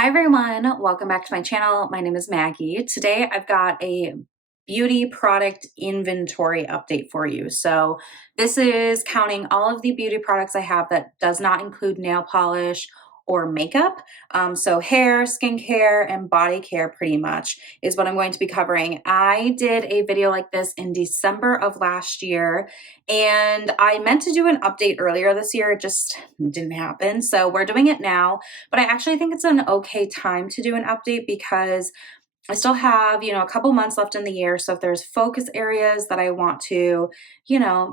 Hi everyone, welcome back to my channel. My name is Maggie. Today I've got a beauty product inventory update for you. So this is counting all of the beauty products I have that does not include nail polish or makeup. So hair, skincare, and body care pretty much is what I'm going to be covering. I did a video like this in December of last year, and I meant to do an update earlier this year. It just didn't happen. So we're doing it now. But I actually think it's an okay time to do an update because I still have, a couple months left in the year. So if there's focus areas that I want to,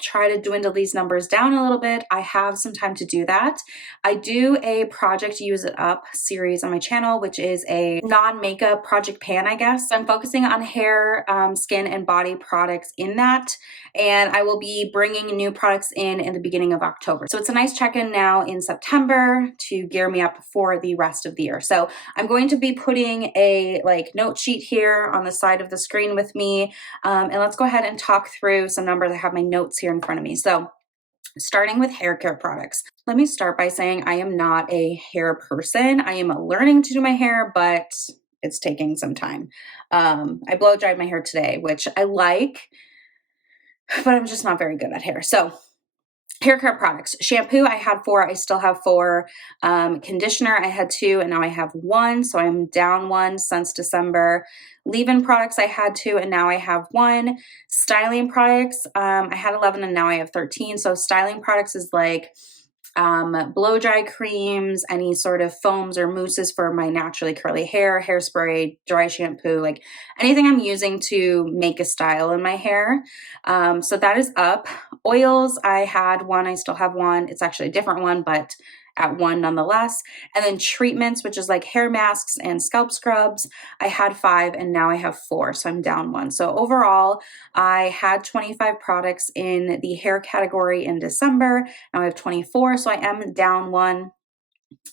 try to dwindle these numbers down a little bit, I have some time to do that. I do a Project Use It Up series on my channel, which is a non-makeup project pan, I guess. So I'm focusing on hair, skin, and body products in that. And I will be bringing new products in the beginning of October. So it's a nice check-in now in September to gear me up for the rest of the year. So I'm going to be putting a note sheet here on the side of the screen with me. And let's go ahead and talk through some numbers. I have my notes here in front of me. So starting with hair care products. Let me start by saying I am not a hair person. I am learning to do my hair, but it's taking some time. I blow dried my hair today, which I like, but I'm just not very good at hair. So hair care products. Shampoo, I had 4. I still have 4. Conditioner, I had 2, and now I have 1. So I'm down 1 since December. Leave-in products, I had 2, and now I have 1. Styling products, I had 11, and now I have 13. So styling products is like blow dry creams, any sort of foams or mousses for my naturally curly hair, hairspray, dry shampoo, like anything I'm using to make a style in my hair. So that is up. Oils, I had 1, I still have 1. It's actually a different one, but at 1 nonetheless. And then treatments, which is like hair masks and scalp scrubs, I had 5 and now I have 4, so I'm down 1. So overall, I had 25 products in the hair category in December. Now I have 24, so I am down 1.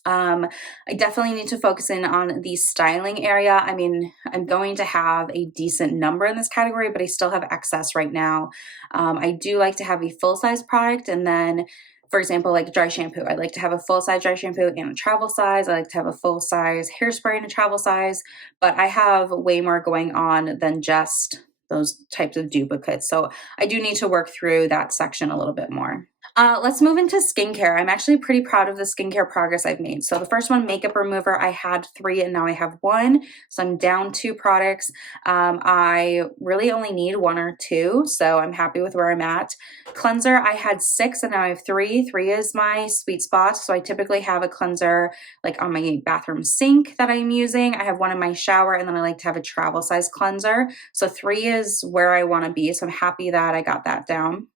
I definitely need to focus in on the styling area. I mean, I'm going to have a decent number in this category, but I still have excess right now. I do like to have a full-size product, and then for example, like dry shampoo. I like to have a full-size dry shampoo and a travel size. I like to have a full-size hairspray and a travel size, but I have way more going on than just those types of duplicates. So I do need to work through that section a little bit more. Let's move into skincare. I'm actually pretty proud of the skincare progress I've made. So the first one, makeup remover, I had 3 and now I have 1. So I'm down 2 products. I really only need 1 or 2, so I'm happy with where I'm at. Cleanser, I had 6 and now I have 3. 3 is my sweet spot. So I typically have a cleanser like on my bathroom sink that I'm using. I have 1 in my shower, and then I like to have a travel size cleanser. So 3 is where I want to be. So I'm happy that I got that down.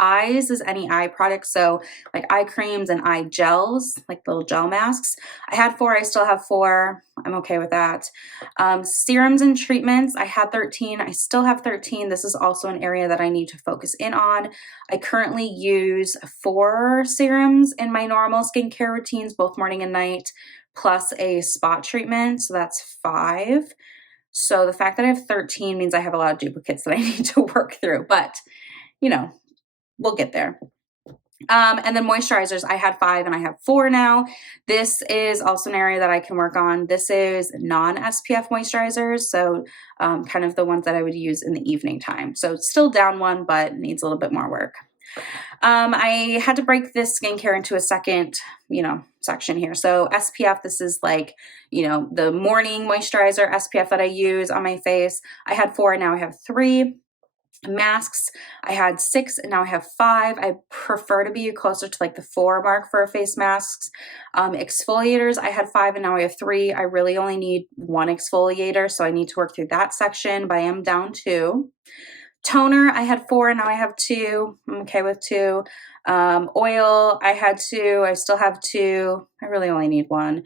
Eyes is any eye product, so like eye creams and eye gels, like little gel masks. I had 4, I still have 4. I'm okay with that. Serums and treatments, I had 13, I still have 13. This is also an area that I need to focus in on. I currently use 4 serums in my normal skincare routines, both morning and night, plus a spot treatment, so that's 5. So the fact that I have 13 means I have a lot of duplicates that I need to work through, but we'll get there. And then moisturizers, I had 5 and I have 4 now. This is also an area that I can work on. This is non-SPF moisturizers, so kind of the ones that I would use in the evening time. So it's still down 1, but needs a little bit more work. I had to break this skincare into a second, section here. So SPF, this is like, the morning moisturizer SPF that I use on my face. I had 4 and now I have 3. Masks, I had 6 and now I have 5. I prefer to be closer to like the 4 mark for face masks. Exfoliators, I had 5 and now I have 3. I really only need 1 exfoliator, so I need to work through that section, but I am down 2. Toner, I had 4 and now I have 2. I'm okay with 2. Oil, I had 2. I still have 2. I really only need 1.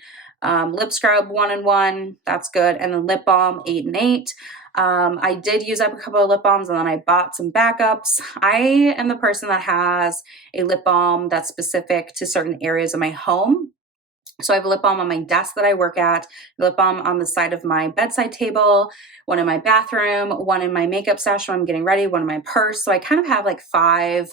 Lip scrub, 1 and 1. That's good. And then lip balm, 8 and 8. I did use up a couple of lip balms, and then I bought some backups. I am the person that has a lip balm that's specific to certain areas of my home. So I have a lip balm on my desk that I work at, a lip balm on the side of my bedside table, 1 in my bathroom, 1 in my makeup stash when I'm getting ready, 1 in my purse. So I kind of have like 5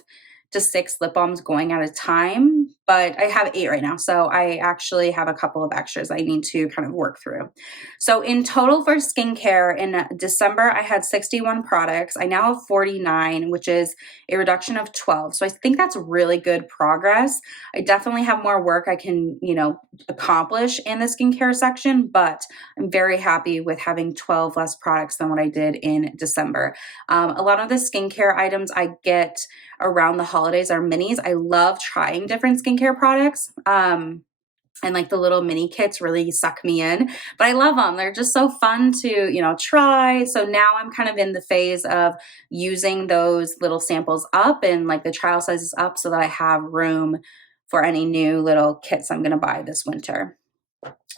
to 6 lip balms going at a time, but I have 8 right now. So I actually have a couple of extras I need to kind of work through. So in total for skincare in December, I had 61 products. I now have 49, which is a reduction of 12. So I think that's really good progress. I definitely have more work I can, accomplish in the skincare section, but I'm very happy with having 12 less products than what I did in December. A lot of the skincare items I get around the holidays are minis. I love trying different skincare products. And like the little mini kits really suck me in, but I love them. They're just so fun to, try. So now I'm kind of in the phase of using those little samples up and like the trial sizes up so that I have room for any new little kits I'm going to buy this winter.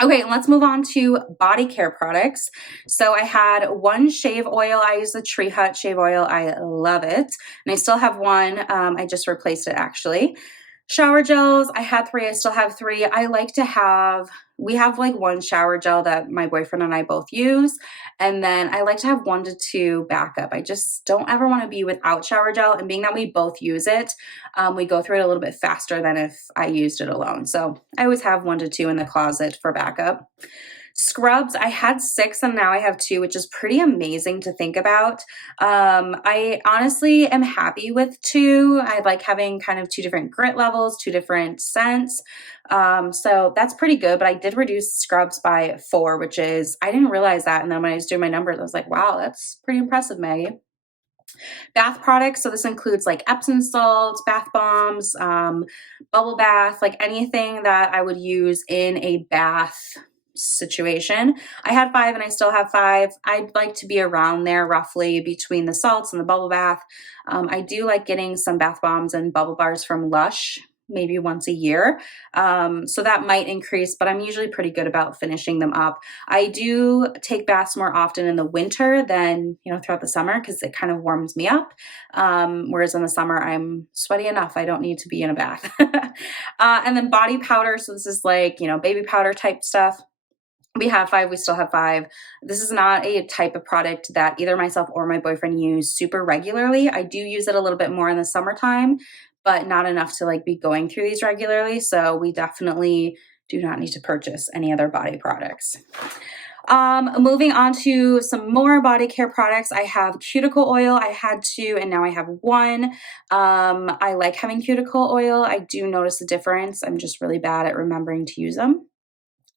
Okay, let's move on to body care products. So I had one shave oil. I use the Tree Hut shave oil. I love it. And I still have one. I just replaced it actually. Shower gels, I had 3. I still have 3. We have like one shower gel that my boyfriend and I both use. And then I like to have 1 to 2 backup. I just don't ever want to be without shower gel. And being that we both use it, we go through it a little bit faster than if I used it alone. So I always have 1 to 2 in the closet for backup. Scrubs, I had 6 and now I have 2, which is pretty amazing to think about. I honestly am happy with 2. I like having kind of 2 different grit levels, 2 different scents. So that's pretty good, but I did reduce scrubs by 4, which is, I didn't realize that. And then when I was doing my numbers, I was like, wow, that's pretty impressive, Maggie. Bath products, so this includes like Epsom salts, bath bombs, bubble bath, like anything that I would use in a bath situation. I had 5 and I still have 5. I'd like to be around there roughly between the salts and the bubble bath. I do like getting some bath bombs and bubble bars from Lush maybe once a year. So that might increase, but I'm usually pretty good about finishing them up. I do take baths more often in the winter than, throughout the summer because it kind of warms me up. Whereas in the summer, I'm sweaty enough. I don't need to be in a bath. And then body powder. So this is like, baby powder type stuff. We have 5. We still have 5. This is not a type of product that either myself or my boyfriend use super regularly. I do use it a little bit more in the summertime, but not enough to like be going through these regularly. So we definitely do not need to purchase any other body products. Moving on to some more body care products. I have cuticle oil. I had 2 and now I have 1. I like having cuticle oil. I do notice a difference. I'm just really bad at remembering to use them.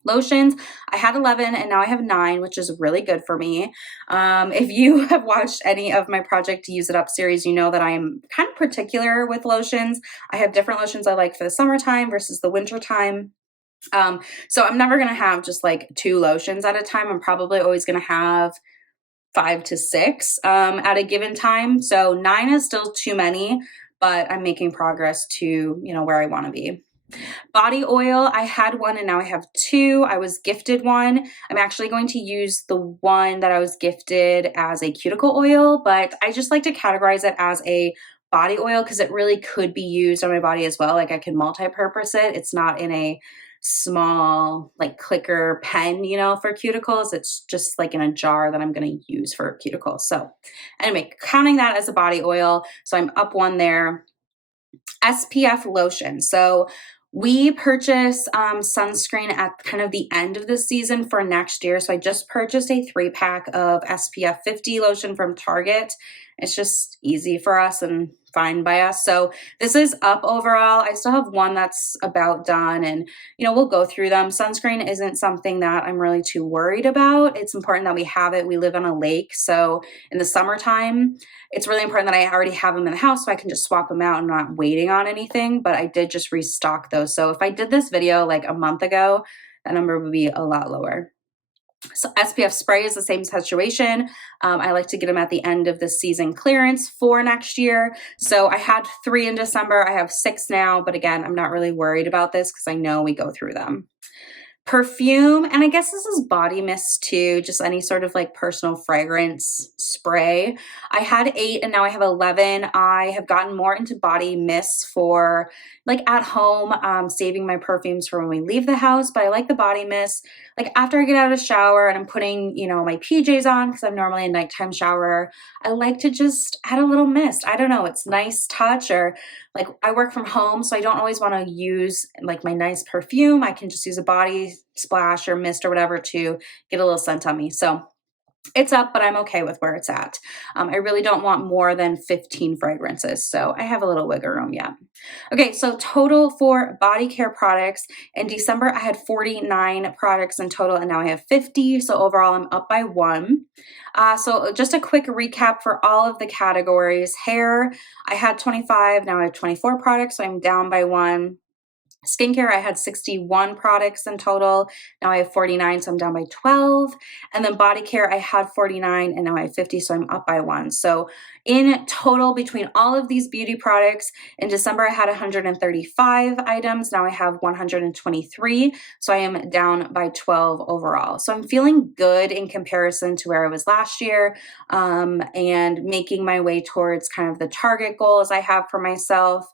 Lotions, I had 11 and now I have 9, which is really good for me. If you have watched any of my Project to Use It Up series, you know that I'm kind of particular with lotions. I have different lotions I like for the summertime versus the wintertime. So I'm never going to have just like 2 lotions at a time. I'm probably always going to have 5 to 6 at a given time. So 9 is still too many, but I'm making progress to, where I want to be. Body oil, I had 1 and now I have 2. I was gifted 1. I'm actually going to use the one that I was gifted as a cuticle oil, but I just like to categorize it as a body oil because it really could be used on my body as well. Like I can multi-purpose it. It's not in a small like clicker pen, for cuticles. It's just like in a jar that I'm going to use for cuticles. So anyway, counting that as a body oil. So I'm up 1 there. SPF lotion. So we purchase sunscreen at kind of the end of the season for next year. So I just purchased a 3-pack of SPF 50 lotion from Target. It's just easy for us and fine by us. So this is up overall. I still have 1 that's about done and, we'll go through them. Sunscreen isn't something that I'm really too worried about. It's important that we have it. We live on a lake. So in the summertime, it's really important that I already have them in the house so I can just swap them out and not waiting on anything. But I did just restock those. So if I did this video like a month ago, that number would be a lot lower. So SPF spray is the same situation. I like to get them at the end of the season clearance for next year. So I had 3 in December. I have 6 now, but again, I'm not really worried about this because I know we go through them. Perfume, and I guess this is body mist too, just any sort of like personal fragrance spray. I had 8 and now I have 11. I have gotten more into body mists for like at home, saving my perfumes for when we leave the house, but I like the body mist. Like after I get out of the shower and I'm putting, my PJs on because I'm normally a nighttime shower, I like to just add a little mist. I don't know, it's nice touch. Or like I work from home, so I don't always want to use like my nice perfume. I can just use a body splash or mist or whatever to get a little scent on me. So it's up, but I'm okay with where it's at. I really don't want more than 15 fragrances, so I have a little wiggle room, yeah. Okay, so total for body care products. In December, I had 49 products in total, and now I have 50, so overall I'm up by 1. So just a quick recap for all of the categories. Hair, I had 25, now I have 24 products, so I'm down by 1. Skincare, I had 61 products in total. Now I have 49, so I'm down by 12. And then body care, I had 49 and now I have 50, so I'm up by 1. So in total, between all of these beauty products, in December I had 135 items. Now I have 123, so I am down by 12 overall. So I'm feeling good in comparison to where I was last year, and making my way towards kind of the target goals I have for myself.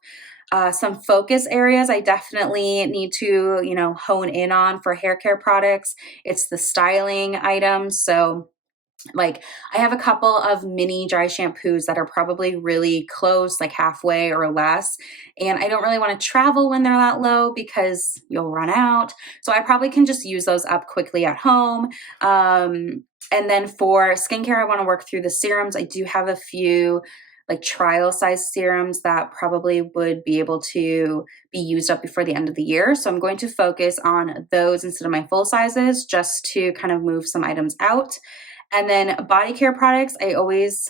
Some focus areas I definitely need to, hone in on for hair care products. It's the styling items. So like I have a couple of mini dry shampoos that are probably really close, like halfway or less. And I don't really want to travel when they're that low because you'll run out. So I probably can just use those up quickly at home. And then for skincare, I want to work through the serums. I do have a few like trial size serums that probably would be able to be used up before the end of the year. So I'm going to focus on those instead of my full sizes just to kind of move some items out. And then body care products, I always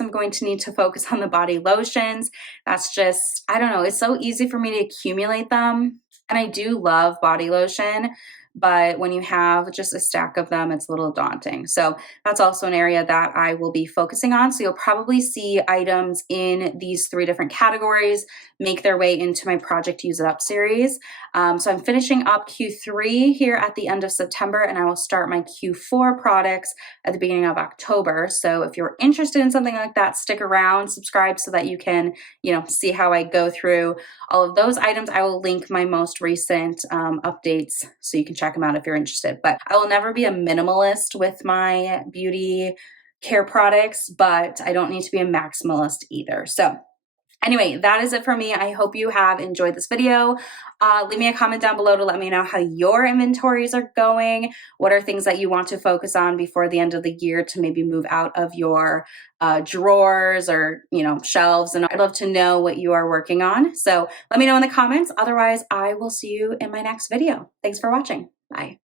am going to need to focus on the body lotions. That's just, I don't know, it's so easy for me to accumulate them. And I do love body lotion, but when you have just a stack of them, it's a little daunting. So that's also an area that I will be focusing on. So you'll probably see items in these 3 different categories make their way into my Project Use It Up series. So I'm finishing up Q3 here at the end of September, and I will start my Q4 products at the beginning of October. So if you're interested in something like that, stick around, subscribe so that you can, see how I go through all of those items. I will link my most recent updates so you can check them out if you're interested. But I will never be a minimalist with my beauty care products, but I don't need to be a maximalist either. So anyway, that is it for me. I hope you have enjoyed this video. Leave me a comment down below to let me know how your inventories are going. What are things that you want to focus on before the end of the year to maybe move out of your drawers or, shelves? And I'd love to know what you are working on. So let me know in the comments. Otherwise, I will see you in my next video. Thanks for watching. Bye.